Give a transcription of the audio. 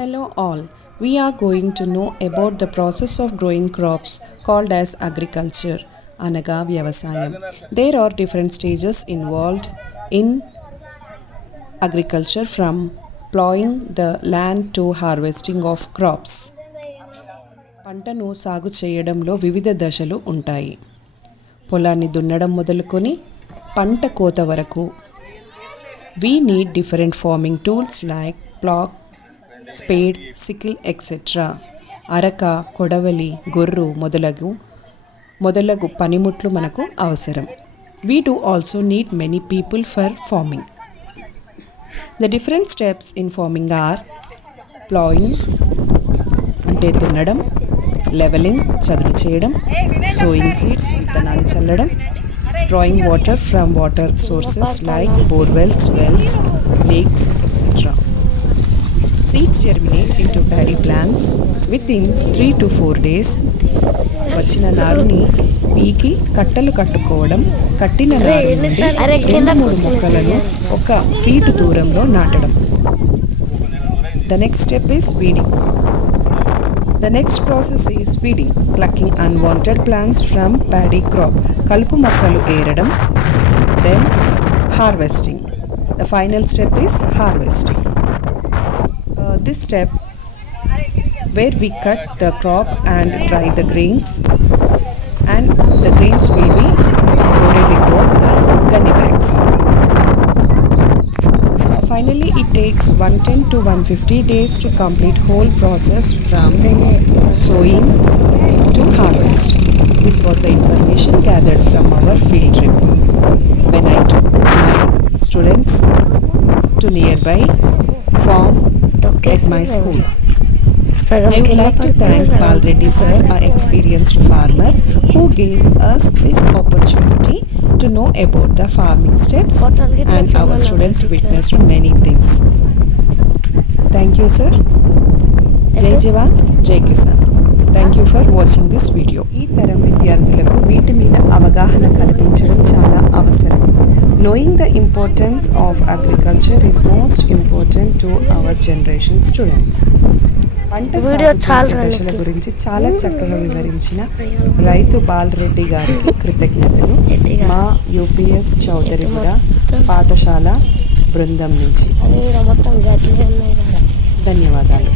Hello all. We are going to know about the process of growing crops called as agriculture, anaga vyavasayam. There are different stages involved in agriculture from plowing the land to harvesting of crops. పంటను సాగు చేయడంలో వివిధ దశలు ఉంటాయి. పొలాన్ని దున్నడం మొదలుకొని పంట కోత వరకు. We need different farming tools like plow, spade, sickle, etc. అరక, కొడవలి, గొర్రు మొదలగు పనిముట్లు మనకు అవసరం. We do also need many people for farming. The different steps in farming are plowing అంటే దున్నడం, leveling చదును చేయడం, sowing seeds విత్తనాలు చల్లడం, drawing water from water sources like borewells, wells, lakes, etc. Seeds germinate into paddy plants within 3 to 4 days. వచ్చిన నారుని పీకి కట్టలు కట్టుకోవడం, కట్టిన నారు నుండి 2-3 మొక్కలను 1 ఫీట్ దూరంలో నాటడం. The next step is weeding. The next process is weeding, plucking unwanted plants from paddy crop. కలుపు మొక్కలు ఏరడం. Then harvesting. The final step is harvesting. This step where we cut the crop and dry the grains, and the grains will be loaded into gunny bags. Finally, it takes 110 to 150 days to complete whole process from sowing to harvest. This was the information gathered from our field trip when I took my students to nearby farm at my school. I would like to thank Bal Reddy sir, our experienced farmer, who gave us this opportunity to know about the farming steps, and our students witnessed many things. Thank you sir. Jai Jawan, Jai Kisan. Thank you for watching this video. ఈ తరం విద్యార్థులకు వీటి మీద అవగాహన కల్పించడం చాలా అవసరం. Knowing the importance of agriculture is most important to our generation students. పంట సాగు చేసే దశల గురించి చాలా చక్కగా వివరించిన రైతు బాల్ రెడ్డి గారికి కృతజ్ఞతలు మా యూపీఎస్ చౌదరిగూడ పాఠశాల బృందం నుంచి. ధన్యవాదాలు.